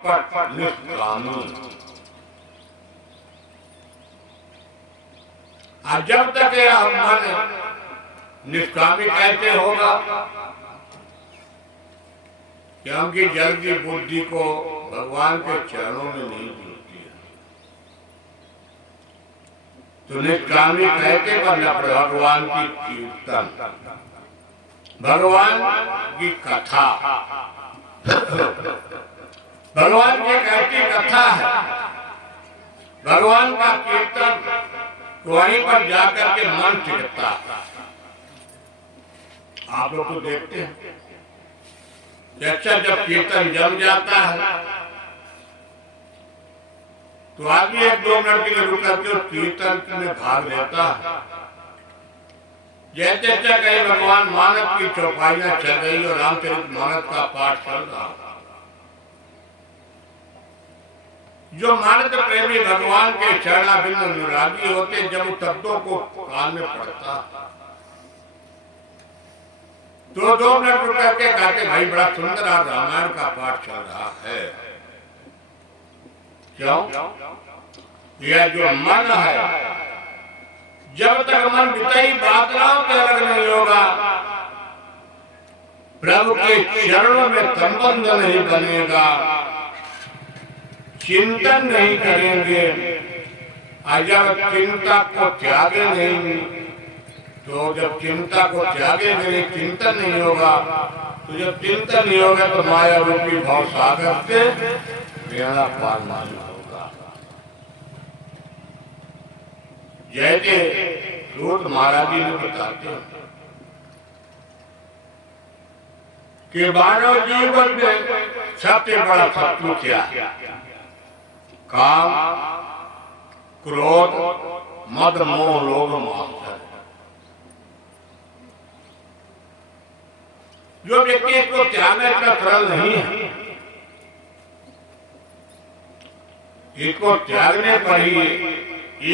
निष्कामी। जब तक यह मन निष्कामी कैसे होगा, क्योंकि जल्दी बुद्धि को भगवान के चरणों में नहीं जुड़ती है। तो निष्कामी कहते मतलब भगवान की कीर्तन, भगवान की कथा, भगवान की कहती कथा है, भगवान का कीर्तन, वहीं पर जाकर के मन टिकता। आप लोग तो देखते हैं अच्छा, जब कीर्तन जम जाता है तो आदमी 1-2 मिनट के लिए रुक करके उस कीर्तन में भाग लेता है। जैसे अच्छा कहीं भगवान मानव की चौपाइयां चल गई और रामचरित मानस का पाठ चल रहा। जो मानव प्रेमी भगवान के चरणाबिंद अनुरागी होते, जब उन शब्दों को कान में पड़ता तो 2 मिनट रुक करके कहते भाई बड़ा सुंदर आज रामायण का पाठ चल रहा है। क्यों? यह जो मन है, जब तक मन विषयी बातों के अलग नहीं होगा, प्रभु के चरणों में संबंध नहीं बनेगा, चिंतन नहीं करेंगे, जब चिंता को त्यागे नहीं, तो जब चिंता को त्यागेंगे चिंतन नहीं होगा, तो जब चिंतन नहीं होगा तो माया रूपी भाव सागर से बेड़ा पार मारना होगा। जैसे सूत महाराज जी ने बताते हैं कि मानव जीवन में सबसे बड़ा शत्रु क्या है? काम, क्रोध, मद, मोह, लोभ, मात्सर्य। जो व्यक्ति इसको त्यागने का सरल नहीं है, इसको त्यागने पर ही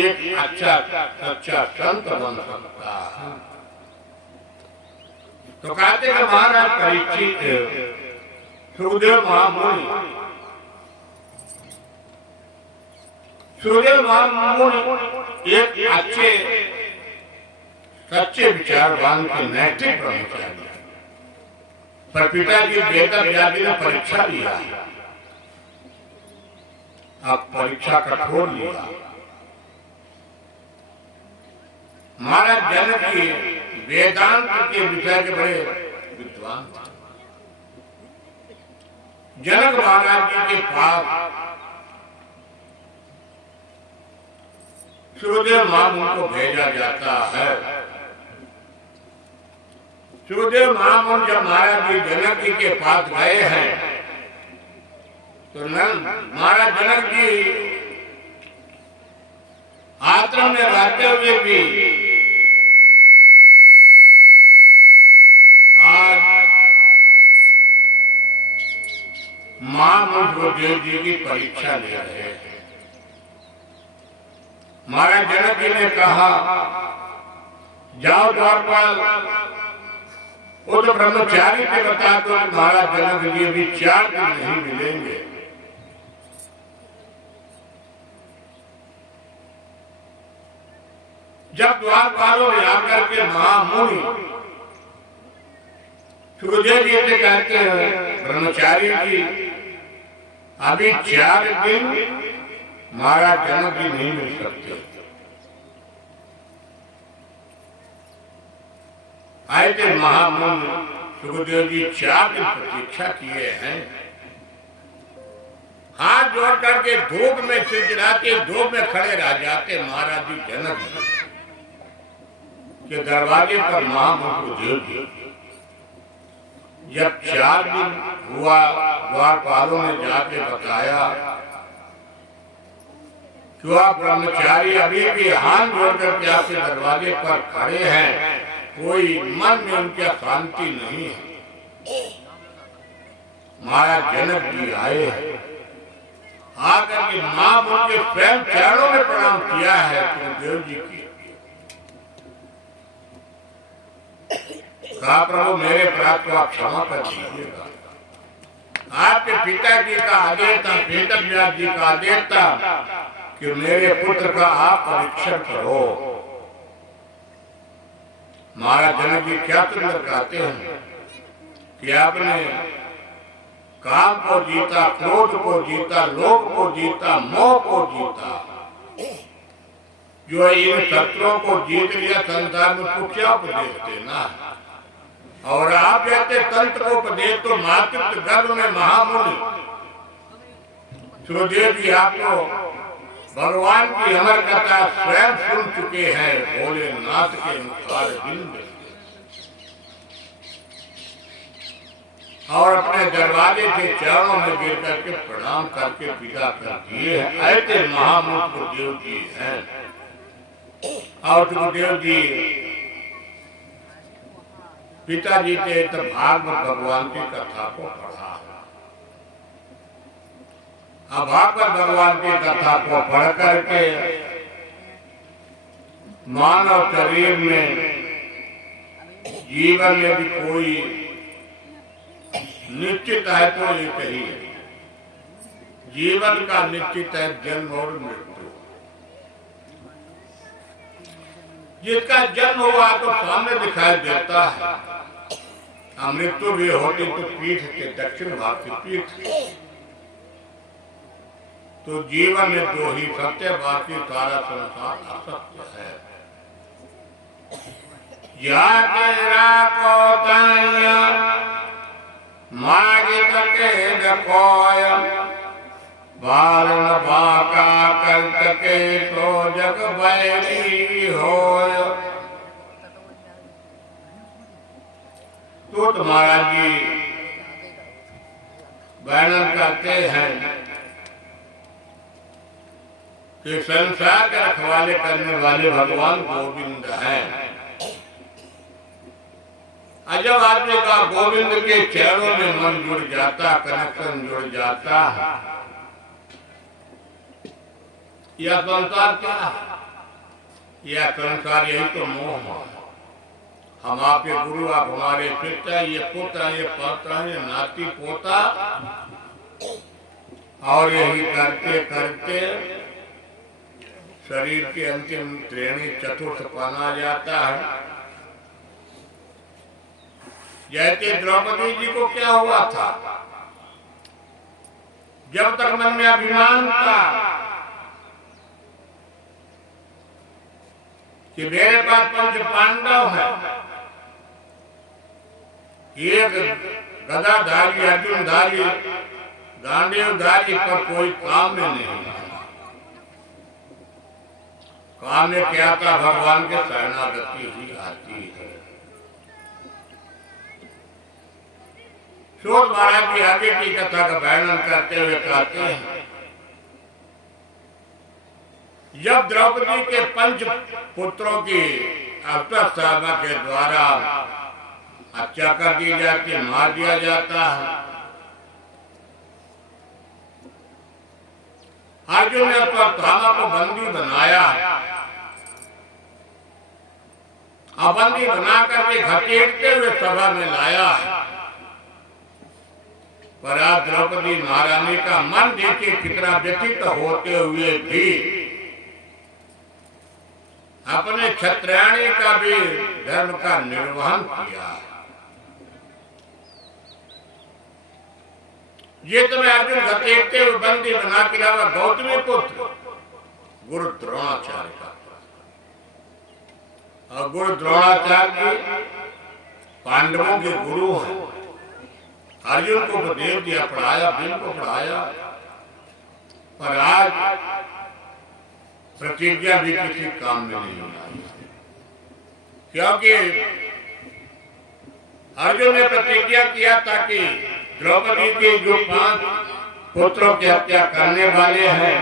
एक अच्छा सच्चा संत बन सकता है। तो कहते हैं महाराज परीक्षित सुखदेव महामुनि, सुखदेव महामुनि एक अच्छे सच्चे विचारवान के नैतिक ब्रह्मचारी, पर पिताजी बेहतर जाति ने परीक्षा लिया, अब परीक्षा कठोर लिया। महाराज जनक जी वेदांत के विषय के बड़े विद्वान थे। जनक महाराज जी के पास सुखदेव महामुनि को भेजा जाता है। सुखदेव महामुनि जब महाराज जी जनक जी के पास गए हैं तो महाराज जनक जी आश्रम में रहते हुए भी आज महामुनि सुखदेव जी की परीक्षा ले रहे हैं। महाराज जनक जी ने कहा जाओ द्वारपाल वो तो ब्रह्मचारी के बता दो, महाराज जनक जी भी 4 दिन नहीं मिलेंगे। जब द्वारपालों ने आकर के महामुनि सुखदेव जी से कहते हैं ब्रह्मचारी जी अभी 4 दिन महाराज जनक जी नहीं मिल सकते। आए थे महामुनि सुखदेव जी 4 दिन प्रतीक्षा किए हैं, हाथ जोड़ करके धूप में चिलचिलाते धूप में खड़े रह जाते। महाराज जी जनक जी के दरवाजे पर महामुनि सुखदेव जी जब 4 दिन हुआ, द्वारपालों ने जाके बताया कि वह ब्रह्मचारी अभी भी हाथ जोड़ करके आपके दरवाजे पर खड़े हैं, कोई मन में उनकी शांति नहीं है। महाराज जनक जी आए, आकर के महामुनि के स्वयं चरणों में प्रणाम किया है सुखदेव जी की। कहा प्रभु मेरे अपराध को आप क्षमा कर दीजिएगा। आपके पिताजी का आदेश था, वेदव्यास जी का आदेश था कि मेरे पुत्र का आप परीक्षण करो। महाराज जनक जी क्या सुंदर कहते हैं कि आपने काम को जीता, क्रोध को जीता, लोभ को जीता, मोह को जीता। जो इन शत्रुओं को जीत लिया संसार में तो क्या उपदेश देना। और आप कहते तंत्र को उपदेश तो मातृत्व गर्भ में महामुनि सुखदेव जी आपको भगवान की अमर कथा स्वयं सुन चुके हैं। भोलेनाथ के मुखार बिंद और अपने दरवाजे के चरणों में गिर करके प्रणाम करके विदा कर दिए। ऐसे महामुख सुखदेव जी हैं। और सुखदेव जी पिताजी के भागवत भगवान की कथा को पढ़ा। अब भागवत भगवान की कथा को पढ़ करके मानव शरीर में जीवन में भी कोई निश्चित है तो ये कहिए, जीवन का निश्चित है जन्म और मृत्यु। जिसका जन्म हुआ तो सामने दिखाई देता है, मृत्यु भी होती तो पीठ के दक्षिण भाग की पीठ। तो जीवन में दो ही सत्य, बाकी सारा संसार असत्य है। या तेरा को दाया मागे तके कोय बालन बाका कर तके तो जग बैरी होय। तो तुम्हारा जी वर्णन करते हैं कि संसार के रखवाले करने वाले भगवान गोविंद हैं। जब आदमी का गोविंद के चरणों में मन जुड़ जाता, कनेक्शन जुड़ जाता है, यह संसार क्या है? यह संसार यही तो मोह है। हम आपके गुरु, आप हमारे पिता, ये पुत्र, ये पौत्र, ये नाती पोता, और यही करते करते शरीर की अंतिम श्रेणी चतुर्थ पाना जाता है। जैसे द्रौपदी जी को क्या हुआ था? जब तक मन में अभिमान था कि मेरे पास पंच पांडव है, एक गदाधारी, अर्जुनधारी, गांडीवधारी, पर कोई काम में नहीं। काम में क्या था? भगवान के शरणागति ही आती है। सूत महाराज की आगे की कथा का वर्णन करते हुए कहते हैं, जब द्रौपदी के पंच पुत्रों की अप्सरा के द्वारा हत्या कर दी जाती है, मार दिया जाता है, अर्जुन ने अश्वत्थामा को बंदी बनाया। बंदी बना करके घसीटते हुए सभा में लाया। पर आज द्रौपदी महारानी का मन देखिए कितना व्यथित होते हुए भी अपने क्षत्रियाणी का भी धर्म का निर्वहन किया। ये तुम्हें अर्जुन घसीटते हुए बंदी बना के लावा गौतमी पुत्र गुरु द्रोणाचार्य का। और गुरु द्रोणाचार्य पांडवों के गुरु हैं। अर्जुन को उपदेश दिया, पढ़ाया, भीम को पढ़ाया, पर आज प्रतिज्ञा भी किसी काम में नहीं आई। क्योंकि अर्जुन ने प्रतिज्ञा किया था कि द्रौपदी के जो 5 पुत्रों की हत्या करने वाले हैं,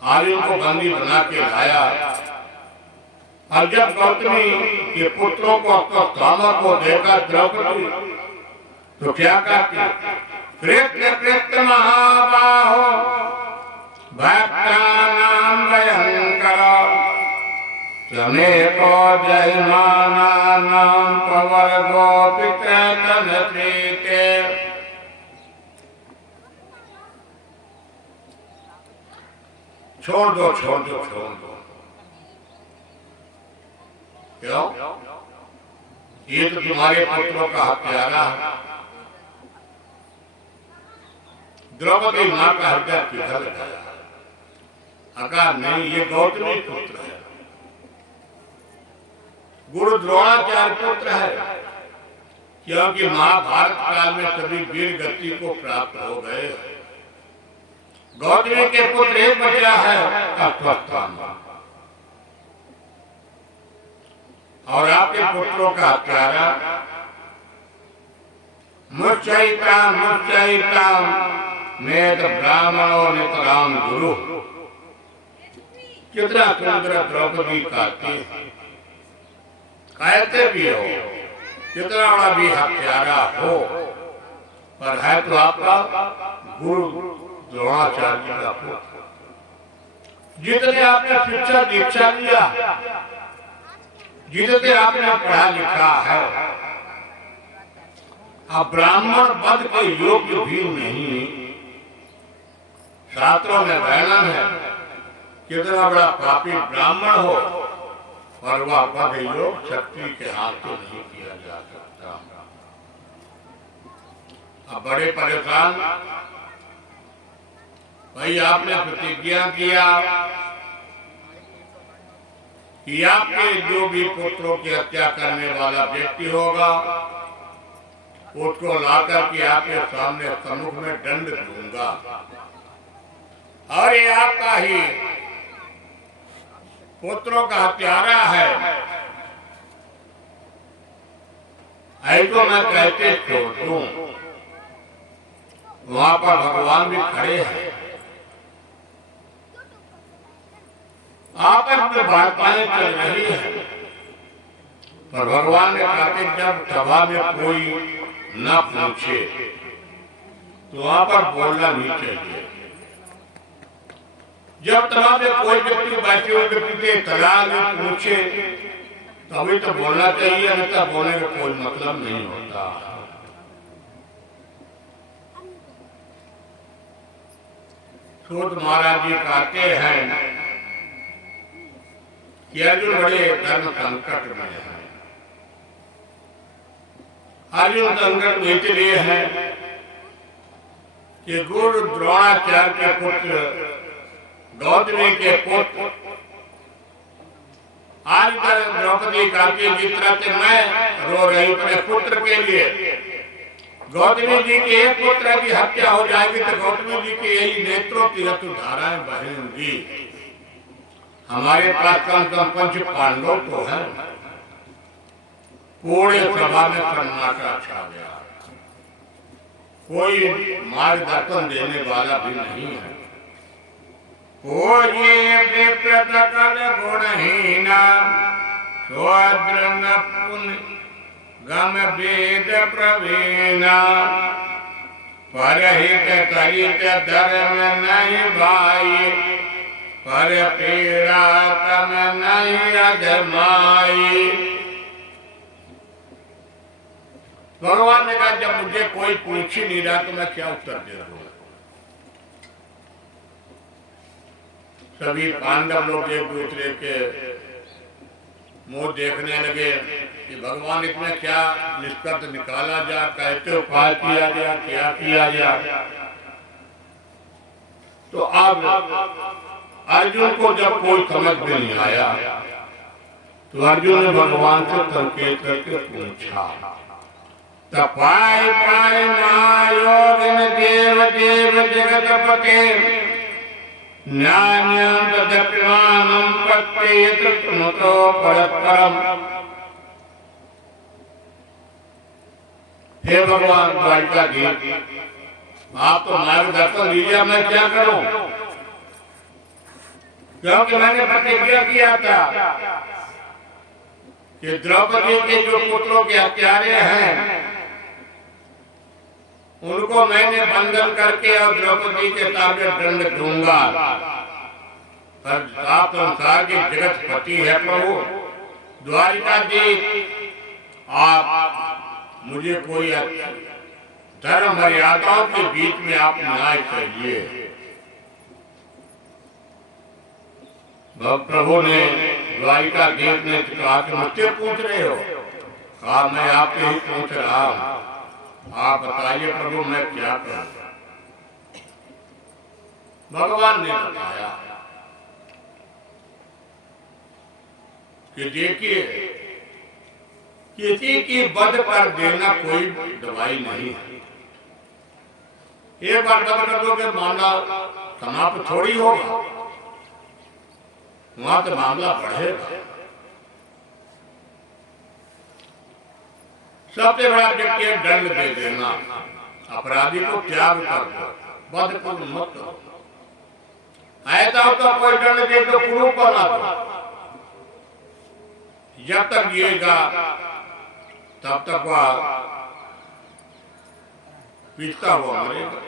अर्जुन को बंदी बना के लाया। और जब गौतमी के पुत्रों को अश्वत्थामा को देखा द्रौपदी, तो क्या कहती? कृत्य कृत्य महाबाहो भक्तानां भयंकर समेतो जयमानानां प्रवर्गो पितृतन छोड़ दो छोड़ दो छोड़ दो। क्यों? ये तो तुम्हारे पुत्रों का हत्यारा है। द्रौपदी मां का हृदय पिघल गया। अगर नहीं, ये गौतमी पुत्र है, गुरु द्रोणाचार्य पुत्र है। क्योंकि महाभारत काल में सभी वीर गति को प्राप्त हो गए। गौतमी के पुत्र एक बचा है, अश्वत्थामा, और आपके पुत्रों का हत्यारा मुच्चयिता मुच्चयिता मेद ब्राह्मणों नितराम गुरु। कितना सुंदर द्रौपदी कहते भी हो, कितना बड़ा भी हत्यारा हो, पर है तो आपका गुरु द्रोणाचार्य का पुत्र। जितने आपने शिक्षा दीक्षा लिया, जितने आपने पढ़ा लिखा है, अब ब्राह्मण पद के योग्य भी नहीं। शास्त्रों में वर्णन है कितना बड़ा पापी ब्राह्मण हो, और वह पद योग शक्ति के हाथों नहीं किया जा सकता। अब बड़े परेशान भाई, आपने प्रतिज्ञा किया कि आपके जो भी पुत्रों की हत्या करने वाला व्यक्ति होगा, उसको लाकर के आपके सामने सम्मुख में दंड दूंगा, और ये आपका ही पुत्रों का हत्यारा है। ऐसा मैं कहते छोड़ दूं, वहां पर भगवान भी खड़े हैं। आपस में वार्ताएं चल रही है, पर भगवान ने कहा कि जब सभा में कोई न पूछे तो वहां पर बोलना नहीं चाहिए। जब सभा में कोई व्यक्ति बैठे हुए व्यक्ति से सलाह में पूछे तभी तो बोलना चाहिए, नहीं तो बोलने का कोई मतलब नहीं होता। सूत महाराज जी कहते हैं कि अर्जुन बड़े धर्म संकट में है। अर्जुन संकट में इसलिए है कि गुरु द्रोणाचार्य के पुत्र गौतमी के पुत्र आज तक द्रौपदी काकी जिस तरह से मैं रो रही अपने पुत्र के लिए, गौतमी जी के एक पुत्र की हत्या हो जाएगी तो गौतमी जी के यही नेत्रों की धाराएं बहेंगी। हमारे पास कम से कम पंच पांडव तो है। पूरे सभा में सन्नाटा छा गया, कोई मार्गदर्शन देने वाला भी नहीं है। ये विप्रतकल गुणहीना स्वद्रन पुण्य गम वेद प्रवीणा, परहित करित धर्म नहीं भाई, पर पीड़ा तम नहीं अजमाई। भगवान ने कहा जब मुझे कोई पूछ ही नहीं रहा तो मैं क्या उत्तर दे रहा हूं। सभी पांडव लोग एक दूसरे के मुंह देखने लगे कि भगवान इसमें क्या निष्कर्ष निकाला जा, कैसे उपाय किया गया, क्या किया गया। तो अब अर्जुन को जब कोई समझ में नहीं आया तो अर्जुन ने भगवान से संकेत करके पूछा, तपाय पाय नायोगिन देव देव जगतपते ज्ञानम तदपिमानम प्रत्येत्र तुमतो परस्परम। हे भगवान द्वारिकाधीश, आप तो मार्गदर्शन दीजिए, मैं क्या करूं? क्योंकि मैंने प्रतिज्ञा किया था कि द्रौपदी के जो पुत्रों के हत्यारे हैं उनको मैंने बंधन करके और द्रौपदी के सामने दंड दूंगा। पर आप संसार के जगतपति है प्रभु द्वारिकाधीश, आप मुझे कोई धर्म मर्यादाओं के बीच में आप न्याय चाहिए। प्रभु ने द्वारिकाधीश ने कहा कि मुझसे पूछ रहे हो? कहा मैं आपसे ही पूछ रहा हूं, आप बताइए प्रभु मैं क्या करूं? भगवान ने बताया कि देखिए किसी की वध कर देना कोई दवाई नहीं है। एक बार वध कर दोगे मामला समाप्त थोड़ी होगा, वहां तो मामला बढ़ेगा। सबसे बड़ा व्यक्ति दंड दे देना, अपराधी को त्याग कर दो, वध को मत करो। ऐसा हो तो कोई दंड दे तो क्रूर बना दो, जब तक जिएगा तब तक वह पीछता हुआ मरेगा।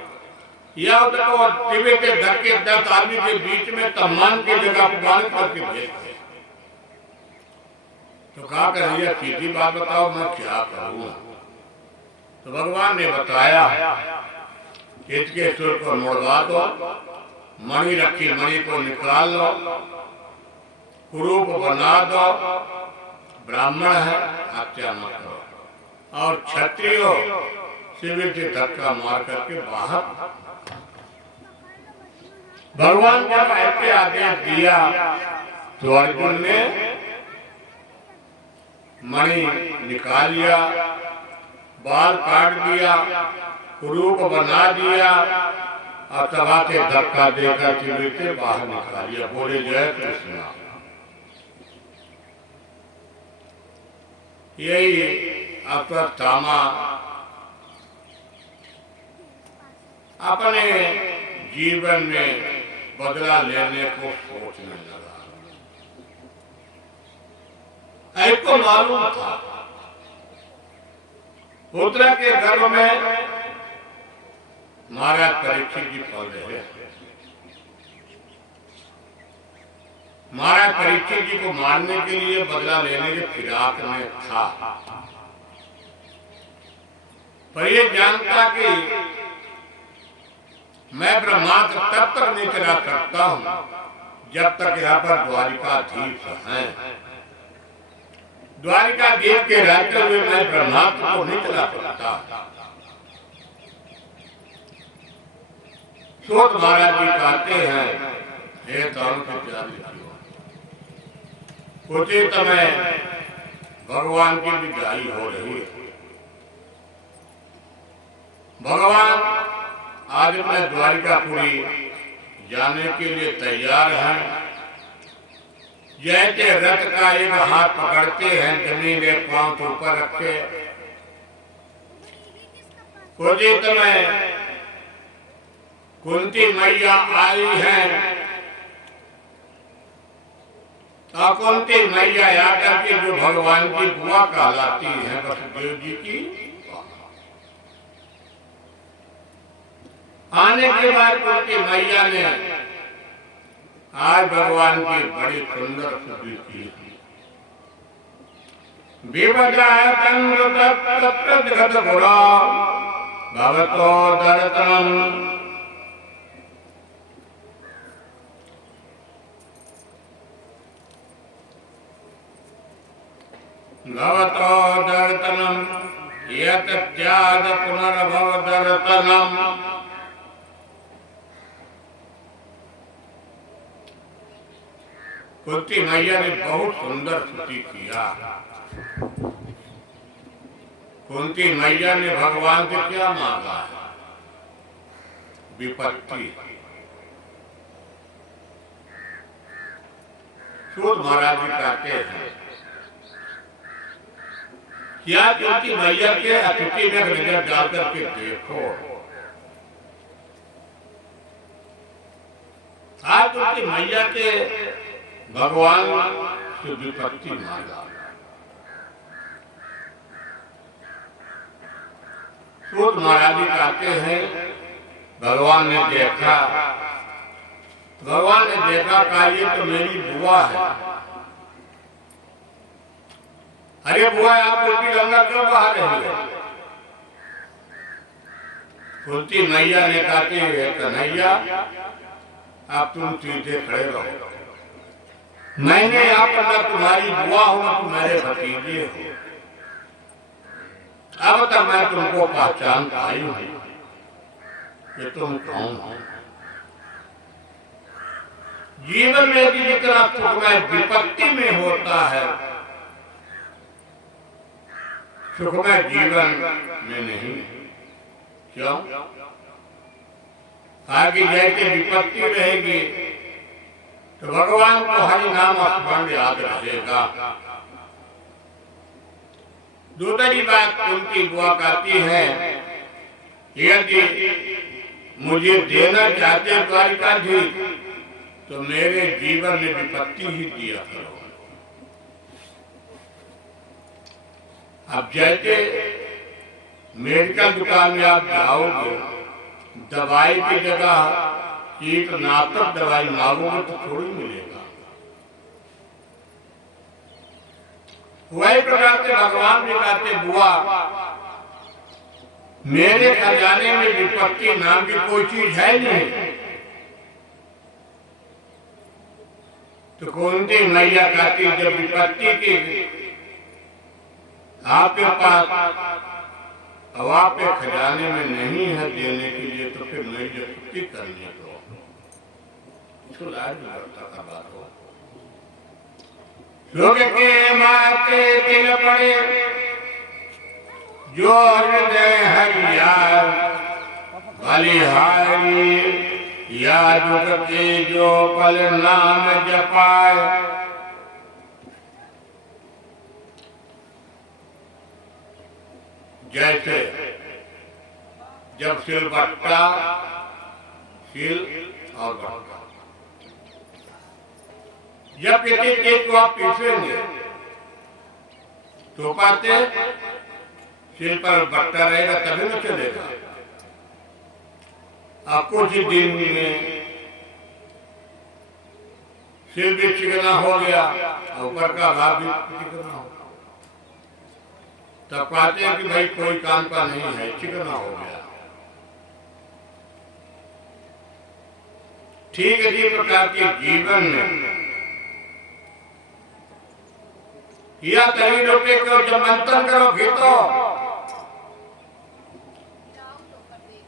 या तो टीवी के धक्के 10 आदमी के बीच में सम्मान की जगह अपमान करके भेजते, तो कहा कर यह सीधी बात बताओ मैं क्या करूं? तो भगवान ने बताया इसके सुर को मोड़वा दो, मणि रखी मणि को निकाल लो, कुरूप बना दो, ब्राह्मण है हत्या मत करो, और क्षत्रियो शिविर से धक्का मार करके बाहर। भगवान जब ऐसे आदेश दिया तो अर्जुन ने मणि निकाल लिया, बाल काट दिया, कुरूप बना दिया और सभा से धक्का देकर शिविर से बाहर निकाल लिया। बोले जय कृष्ण। यही अश्वत्थामा अपने जीवन में बदला लेने को सोचने लगा। ऐको मालूम था पुत्र के गर्भ में महाराज परीक्षित जी पौधे हैं। महाराज परीक्षित जी को मारने के लिए बदला लेने के फिराक में था, पर ये जानता कि मैं ब्रह्मास्त्र तब तक नहीं चला सकता हूं जब तक यहाँ पर द्वारिकाधीश हैं। द्वारिकाधीश के राज्य में मैं ब्रह्मास्त्र को नहीं चला सकता। सोच महाराज जी कहते हैं हे तारों के प्यारे, उसी समय भगवान की विदाई हो रही है। भगवान आज अपने द्वारिकापुरी जाने के लिए तैयार हैं। जैसे रथ का एक हाथ पकड़ते हैं, जमीन एक पांव ऊपर रखे, उसी समय कुंती मैया आई हैं। कुंती मैया आकर के जो भगवान की बुआ कहलाती है वसुदेव जी की, आने के बाद कुंती मैया ने आज भगवान की बड़ी सुंदर स्तुति की। भवतो दर्शनम् भवतो दर्शनम् यत् त्याग पुनर्भव दर्शनम्। कुंती मैया ने बहुत सुंदर स्तुति किया। कुंती मैया ने भगवान से क्या मांगा है? विपत्ति। सूत महाराज जी कहते हैं क्या कुंती मैया के स्तुति में नजर डाल करके देखो, आज कुंती मैया के भगवान से विपत्ति मांगा। सूत महाराज जी कहते हैं भगवान ने देखा कहा ये तो मेरी बुआ है। अरे बुआ आप उनकी गंगा क्यों बहा रही है? कुंती मैया ने कहते हैं कन्हैया आप तुम सीधे खड़े रहो, मैंने यहाँ पर न तुम्हारी बुआ हूं न तुम्हारे भतीजे हो। अब तक मैं तुमको पहचान पाई हूं कि तुम कौन हो। जीवन में भी जितना सुखमय विपत्ति में होता है, सुखमय जीवन में नहीं। क्यों? आगे जैसे विपत्ति रहेगी तो भगवान को हरि नाम स्मरण याद रहेगा। दूसरी बात उनकी बुआ कहती है, यदि मुझे देना चाहते द्वारिकाधीश तो मेरे जीवन में विपत्ति ही दिया करो। अब जैसे मेडिकल दुकान में आप जाओगे, दवाई की जगह कीटनाशक दवाई मांगोगे तो थोड़ी मिलेगा। वही प्रकार से भगवान भी कहते, बुआ मेरे खजाने में विपत्ति नाम की कोई चीज है नहीं। तो कुंती मैया कहती, जब विपत्ति की आपके पास अब आपके खजाने में नहीं है देने के लिए, तो फिर मेरी जो छुट्टी करनी है तो लाज का बात हो। लोग के माते दिल पड़े जो हृदय हरियार, बलिहारी याद के जो पल नाम जपाए। जैसे जब सिलबट्टा, सिल और बट्टा, जब किसी चीज को आप पीसेंगे तो पाते सिल पर बट्टा रहेगा तभी न चलेगा। आप कुछ ही दिन में सिल भी चिकना हो गया, ऊपर का भाग भी चिकना हो, तब कहते हैं कि भाई कोई काम का नहीं है, चिकना हो गया। ठीक इसी प्रकार के जीवन में या तभी लोटे को जब मंथन करोगे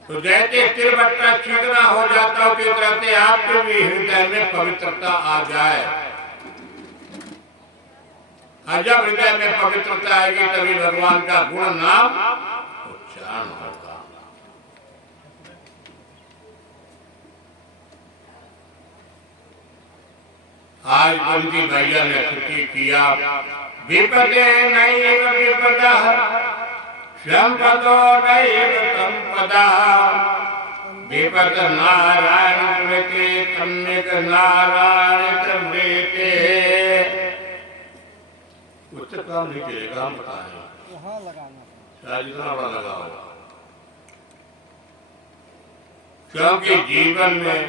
तो जैसे सिर बट्टा चिकना हो जाता हो, तो रहते आपके भी हृदय में पवित्रता आ जाए। और जब हृदय में पवित्रता आएगी तभी भगवान का गुण नाम उच्चारण होगा। आज उनकी भैया ने स्तुति किया, विपदे नैव विपदः संपदो नैव संपदा, विपद नारायण स्मृति सम्यक नारायण स्मृति। उससे काम नहीं चलेगा, हम बताएं वहाँ लगाना शायद इतना बड़ा लगाओ, क्योंकि जीवन में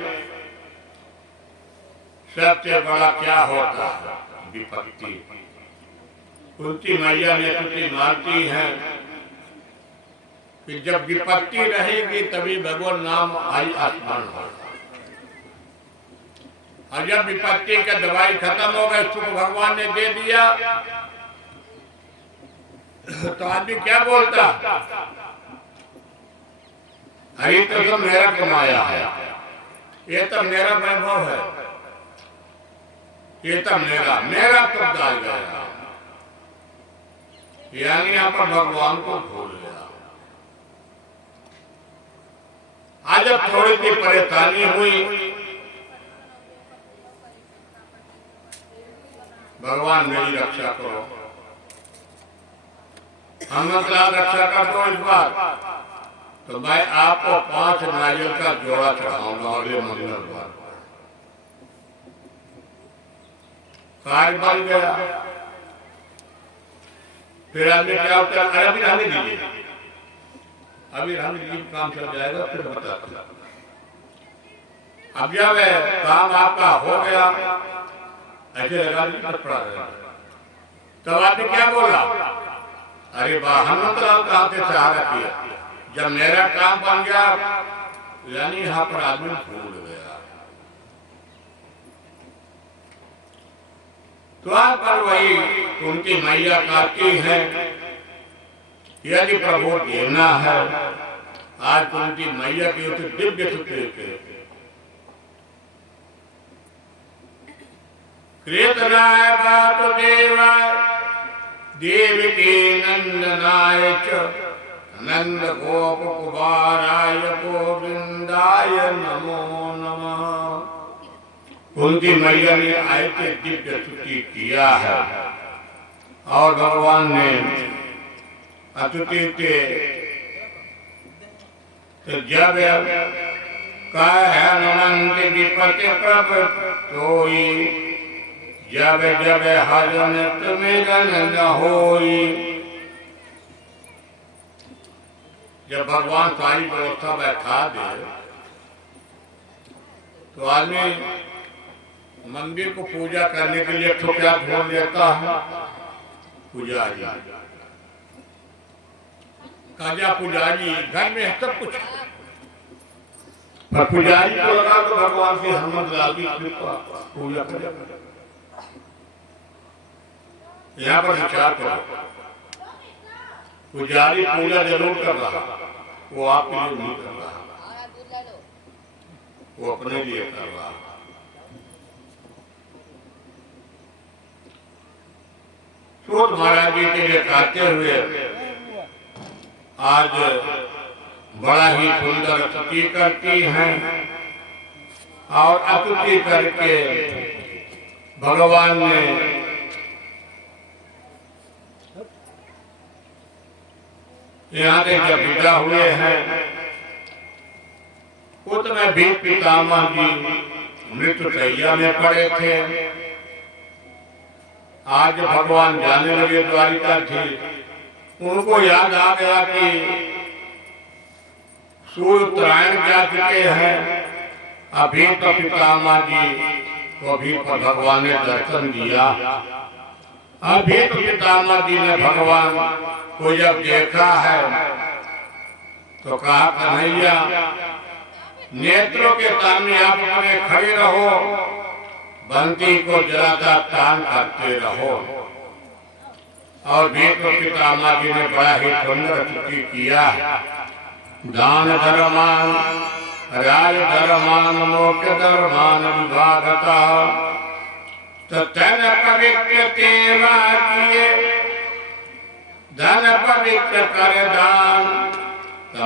सबसे बड़ा क्या होता है? विपत्ति। कुंती मैया ने स्तुति मारती है कि जब विपत्ति रहेगी तभी भगवान नाम हरि स्मरण होगा। और जब विपत्ति का दवाई खत्म हो गई, सुख भगवान ने दे दिया, तो आदमी क्या बोलता? अरे तो सब मेरा कमाया है, ये तो मेरा वैभव है, ये तो मेरा कब डाल गया। यानी यहाँ पर भगवान को भूल गया। आज जब थोड़ी सी परेशानी हुई, भगवान मेरी रक्षा करो, हम मतलब रक्षा कर दो इस बार, तो मैं आपको 5 नारियल का जोड़ा चढ़ाऊंगा अगले मंगलवार। कार्य बन गया। फिर आदमी क्या होता है, अभी रहने दीजिए, अभी रहने दीजिए, काम चल जाएगा, फिर बताता। अब जब काम आपका हो गया, ऐसे लगा लीजिए पड़ा रहेगा, तब आपने क्या बोला? अरे वाह, हनुमंतलाल कहाँ से सहारा किया। जब मेरा काम बन गया, यानी यहाँ पर आदमी भूल गया। द्वार पर वही कुंती मैया कहती है, यदि प्रभु देना है आज कुंती मैया की उस दिव्य सुपुत्र कृतनाय वासुदेवाय देवकी नंदनाय च नंद गोप कुमाराय गोविंदाय नमो नमः। कुंती मैया ने ऐसे दिव्य स्तुति किया है और भगवान ने अस्तुति के जब कह हनुमंत विपति प्रभ सोई जब जब हरण मिलन न होई। जब भगवान सारी व्यवस्था बैठा दे तो आदमी मंदिर को पूजा करने के लिए तो क्या ढूंढ लेता है, पुजारी। काजा पुजारी घर में है सब कुछ, पर पुजारी को लगा तो भगवान की हनुमत लाल की कृपा पूजा करेगा। यहाँ पर विचार करो, पुजारी पूजा जरूर कर रहा, वो आपके लिए नहीं कर रहा, वो अपने लिए कर रहा। सूत महाराज जी के लिए कहते हुए आज बड़ा ही सुंदर स्तुति करती हैं और स्तुति करके भगवान ने यहाँ से जब विदा हुए हैं उसमें भी पितामह जी मृत्युशैया में पड़े थे। आज भगवान जाने लगे द्वारिका थी, उनको याद आ गया कि सूर्य उत्तरायण जा चुके हैं, अभी तो पितामह जी को भी तो भगवान ने दर्शन दिया। अभी तो पितामह जी ने भगवान को जब देखा है तो कहा, कन्हैया नेत्रों के सामने आप अपने खड़े रहो, बंसी को जलाता तान करते रहो। और भी तो पितामह जी ने बड़ा ही सुंदर स्तुति किया, दान धर्मान राज धर्मान मोक्ष धर्मान विभागता तन पवित्र तेवा किए धन पवित्र कर दान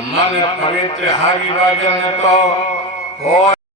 मन पवित्र हरि भजन तो हो